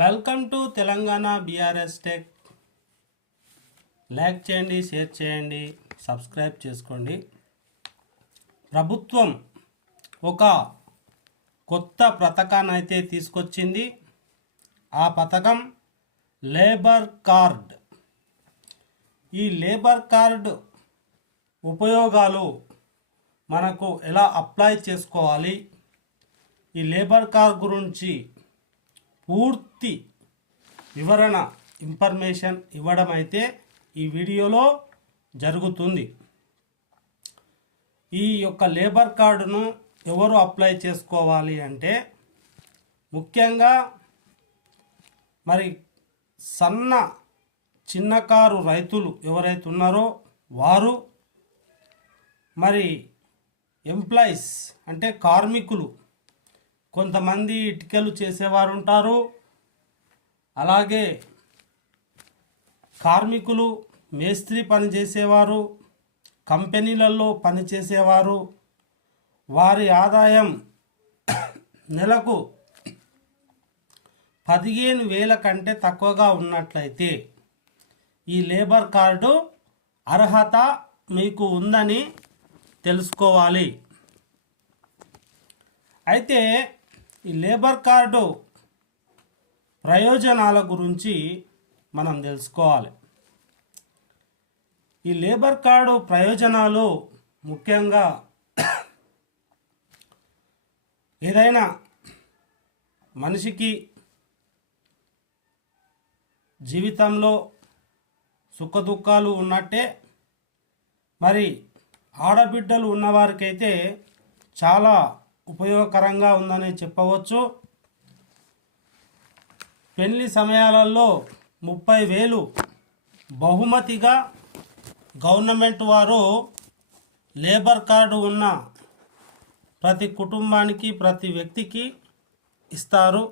Welcome to Telangana BRS tech. Like చేయండి, share చేయండి, subscribe చేసుకోండి. ప్రభుత్వం ఒక కొత్త పథకాన్ని అయితే తీసుకొచ్చింది. ఆ పథకం లేబర్ కార్డ్. ఈ లేబర్ కార్డ్ ఉపయోగాలు మనకు ఎలా అప్లై చేసుకోవాలి, ఈ లేబర్ కార్డ్ గురించి పూర్తి వివరణ ఇన్ఫర్మేషన్ ఇవ్వడం అయితే ఈ వీడియోలో జరుగుతుంది. ఈ యొక్క లేబర్ కార్డును ఎవరు అప్లై చేసుకోవాలి అంటే ముఖ్యంగా మరి చిన్నకారు రైతులు ఎవరైతే ఉన్నారో వారు, మరి ఎంప్లాయీస్ అంటే కార్మికులు, కొంతమంది ఇటుకలు చేసేవారు ఉంటారు, అలాగే కార్మికులు, మేస్త్రి పని చేసేవారు, కంపెనీలలో పనిచేసేవారు, వారి ఆదాయం నెలకు 15,000 కంటే తక్కువగా ఉన్నట్లయితే ఈ లేబర్ కార్డు అర్హత మీకు ఉందని తెలుసుకోవాలి. అయితే ఈ లేబర్ కార్డు ప్రయోజనాల గురించి మనం తెలుసుకోవాలి. ఈ లేబర్ కార్డు ప్రయోజనాలు ముఖ్యంగా ఏదైనా మనిషికి జీవితంలో సుఖదుఖాలు ఉన్నట్టే మరి ఆడబిడ్డలు ఉన్నవారికైతే చాలా ఉపయోగకరంగా ఉందని చెప్పవచ్చు. పెళ్లి సమయాలలో 30,000 బహుమతిగా గవర్నమెంట్ వారు లేబర్ కార్డు ఉన్న ప్రతి కుటుంబానికి, ప్రతి వ్యక్తికి ఇస్తారు.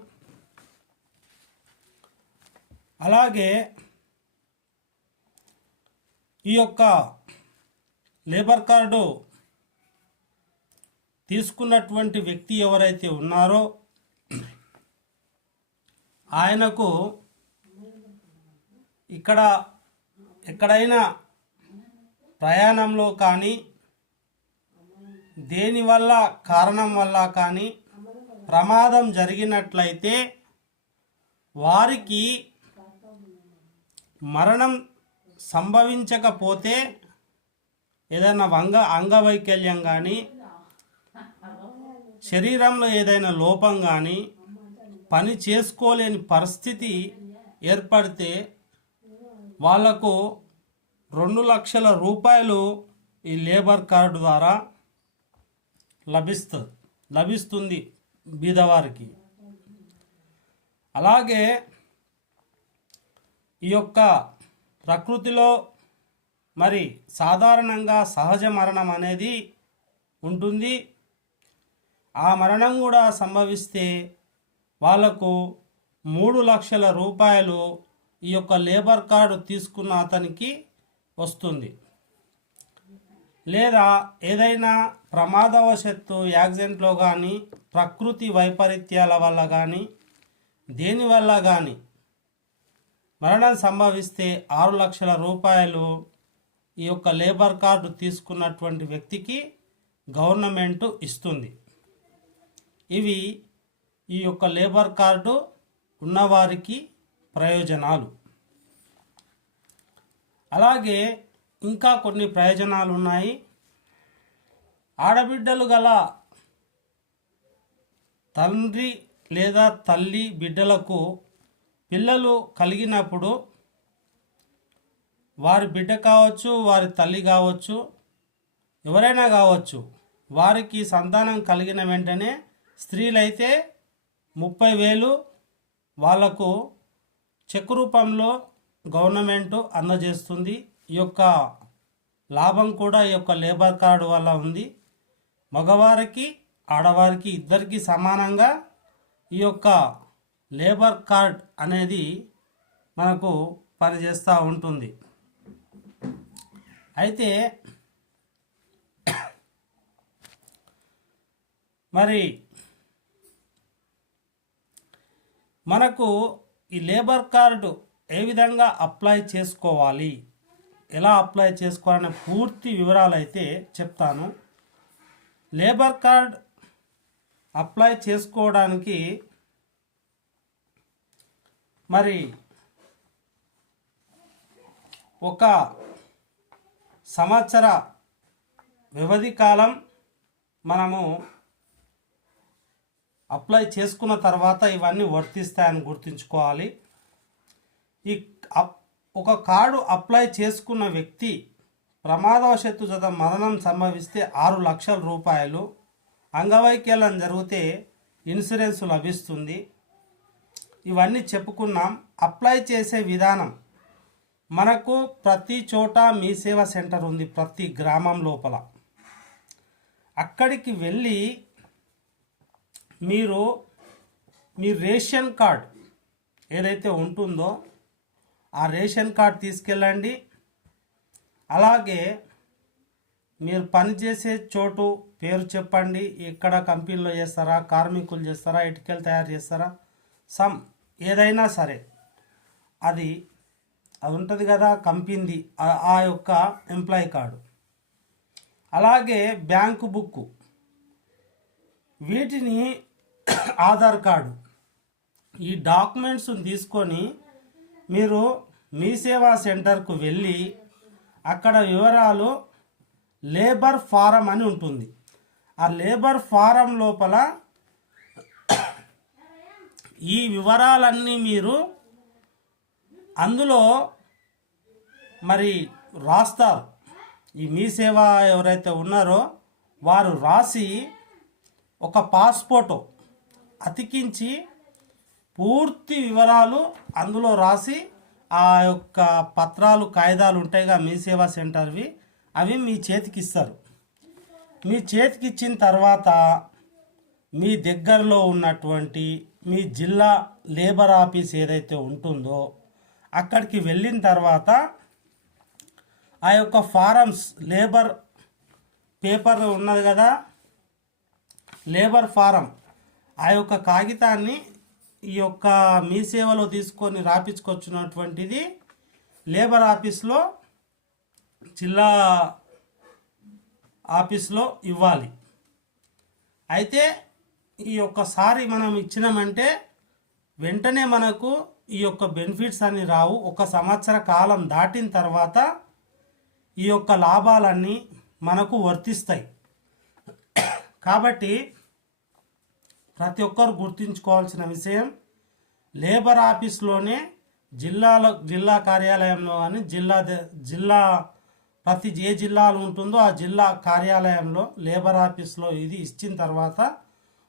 అలాగే ఈ యొక్క లేబర్ కార్డు తీసుకున్నటువంటి వ్యక్తి ఎవరైతే ఉన్నారో ఆయనకు ఎక్కడైనా ప్రయాణంలో కానీ దేనివల్ల కారణం వల్ల కానీ ప్రమాదం జరిగినట్లయితే వారికి మరణం సంభవించకపోతే ఏదైనా అంగవైకల్యం కానీ, శరీరంలో ఏదైనా లోపం కానీ, పని చేసుకోలేని పరిస్థితి ఏర్పడితే వాళ్లకు 2 లక్షల రూపాయలు ఈ లేబర్ కార్డు ద్వారా లభిస్తుంది బీదవారికి. అలాగే ఈ యొక్క ప్రకృతిలో మరి సాధారణంగా సహజ మరణం అనేది ఉంటుంది. ఆ మరణం కూడా సంభవిస్తే వాళ్లకు 3 లక్షల రూపాయలు ఈ యొక్క లేబర్ కార్డు తీసుకున్న అతనికి వస్తుంది. లేదా ఏదైనా ప్రమాదవశత్తు యాక్సిడెంట్లో కానీ, ప్రకృతి వైపరీత్యాల వల్ల కానీ, దేనివల్ల కానీ మరణం సంభవిస్తే 6 లక్షల రూపాయలు ఈ యొక్క లేబర్ కార్డు తీసుకున్నటువంటి వ్యక్తికి గవర్నమెంట్ ఇస్తుంది. ఇవి ఈ యొక్క లేబర్ కార్డు ఉన్నవారికి ప్రయోజనాలు. అలాగే ఇంకా కొన్ని ప్రయోజనాలు ఉన్నాయి. ఆడబిడ్డలు గల తండ్రి లేదా తల్లి బిడ్డలకు పిల్లలు కలిగినప్పుడు వారి బిడ్డ కావచ్చు, వారి తల్లి కావచ్చు, ఎవరైనా కావచ్చు, వారికి సంతానం కలిగిన వెంటనే స్త్రీలైతే 30,000 వాళ్లకు చెక్ రూపంలో గవర్నమెంట్ అందజేస్తుంది. ఈ యొక్క లాభం కూడా ఈ యొక్క లేబర్ కార్డు వల్ల ఉంది. మగవారికి, ఆడవారికి ఇద్దరికి సమానంగా ఈ యొక్క లేబర్ కార్డ్ అనేది మనకు పనిచేస్తూ ఉంటుంది. అయితే మరి మనకు ఈ లేబర్ కార్డు ఏ విధంగా అప్లై చేసుకోవాలి, ఎలా అప్లై చేసుకోవాలనే పూర్తి వివరాలు అయితే చెప్తాను. లేబర్ కార్డ్ అప్లై చేసుకోవడానికి మరి ఒక సంవత్సర వ్యవధి కాలం మనము అప్లై చేసుకున్న తర్వాత ఇవన్నీ వర్తిస్తాయని గుర్తుంచుకోవాలి. ఈ ఒక కార్డు అప్లై చేసుకున్న వ్యక్తి ప్రమాదవశాత్తు జత మరణం సంభవిస్తే 6 లక్షల రూపాయలు, అంగవైకల్యం జరిగితే ఇన్సూరెన్స్ లభిస్తుంది. ఇవన్నీ చెప్పుకున్నాం. అప్లై చేసే విధానం మనకు ప్రతి చోట మీ సేవా సెంటర్ ఉంది, ప్రతి గ్రామం లోపల. అక్కడికి వెళ్ళి మీరు మీ రేషన్ కార్డ్ ఏదైతే ఉంటుందో ఆ రేషన్ కార్డ్ తీసుకెళ్ళండి. అలాగే మీరు పనిచేసే చోటు పేరు చెప్పండి. ఎక్కడ కంపెనీలో చేస్తారా, కార్మికులు చేస్తారా, ఇటుకలు తయారు చేస్తారా, ఏదైనా సరే అది ఉంటుంది కదా కంపెనీది, ఆ యొక్క ఎంప్లాయీ కార్డు. అలాగే బ్యాంకు బుక్కు, వీటిని ఆధార్ కార్డు, ఈ డాక్యుమెంట్స్ తీసుకొని మీరు మీ సేవా సెంటర్కు వెళ్ళి అక్కడ వివరాలు లేబర్ ఫారం అని ఉంటుంది. ఆ లేబర్ ఫారం లోపల ఈ వివరాలన్నీ మీరు అందులో మరి రాస్తారు. ఈ మీ సేవ ఎవరైతే ఉన్నారో వారు రాసి ఒక పాస్పోర్టు అతికించి పూర్తి వివరాలు అందులో రాసి ఆ యొక్క పత్రాలు కాగితాలు ఉంటాయిగా మీ సేవా సెంటర్వి, అవి మీ చేతికి ఇస్తారు. మీ చేతికి ఇచ్చిన తర్వాత మీ దగ్గరలో ఉన్నటువంటి మీ జిల్లా లేబర్ ఆఫీస్ ఏదైతే ఉంటుందో అక్కడికి వెళ్ళిన తర్వాత ఆ యొక్క ఫారమ్స్, లేబర్ పేపర్ ఉన్నది కదా, లేబర్ ఫారం, ఆ యొక్క కాగితాన్ని ఈ యొక్క మీ సేవలో తీసుకొని రాపించుకొచ్చినటువంటిది లేబర్ ఆఫీస్లో, జిల్లా ఆఫీస్లో ఇవ్వాలి. అయితే ఈ ఒక్కసారి మనం ఇచ్చినామంటే వెంటనే మనకు ఈ యొక్క బెనిఫిట్స్ అన్ని రావు. 1 సంవత్సర కాలం దాటిన తర్వాత ఈ యొక్క లాభాలన్నీ మనకు వర్తిస్తాయి. కాబట్టి ప్రతి ఒక్కరు గుర్తుంచుకోవాల్సిన విషయం, లేబర్ ఆఫీస్లోనే జిల్లా కార్యాలయంలో కానీ జిల్లా ప్రతి ఏ జిల్లాలో ఉంటుందో ఆ జిల్లా కార్యాలయంలో లేబర్ ఆఫీస్లో ఇది ఇచ్చిన తర్వాత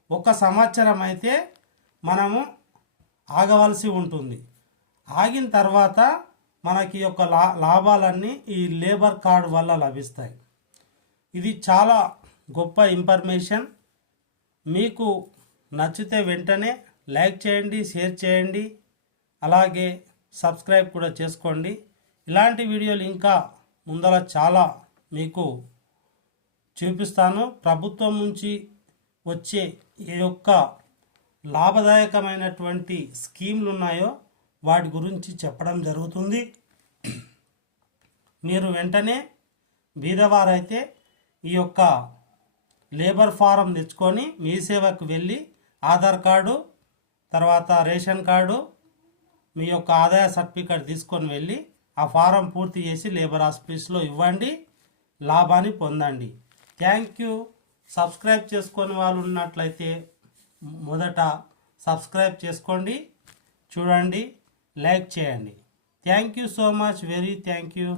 1 సంవత్సరం అయితే మనము ఆగవలసి ఉంటుంది. ఆగిన తర్వాత మనకి యొక్క లాభాలన్నీ ఈ లేబర్ కార్డు వల్ల లభిస్తాయి. ఇది చాలా గొప్ప ఇన్ఫర్మేషన్. మీకు నచ్చితే వెంటనే లైక్ చేయండి, షేర్ చేయండి, అలాగే సబ్స్క్రైబ్ కూడా చేసుకోండి. ఇలాంటి వీడియోలు ఇంకా ముందర చాలా మీకు చూపిస్తాను. ప్రభుత్వం నుంచి వచ్చే ఏ యొక్క లాభదాయకమైనటువంటి స్కీమ్లు ఉన్నాయో వాటి గురించి చెప్పడం జరుగుతుంది. మీరు వెంటనే బీదవారైతే ఈ యొక్క లేబర్ ఫారం తెచ్చుకొని మీ సేవకు వెళ్ళి ఆధార్ కార్డు, తర్వాత రేషన్ కార్డు, మీ యొక్క ఆదాయ సర్టిఫికేట్ తీసుకొని వెళ్ళి ఆ ఫారం పూర్తి చేసి లేబర్ ఆఫీస్లో ఇవ్వండి, లాభాన్ని పొందండి. Thank you. సబ్స్క్రైబ్ చేసుకొని వాళ్ళు ఉన్నట్లయితే మొదట సబ్స్క్రైబ్ చేసుకోండి, చూడండి, లైక్ చేయండి. Thank you so much, very thank you.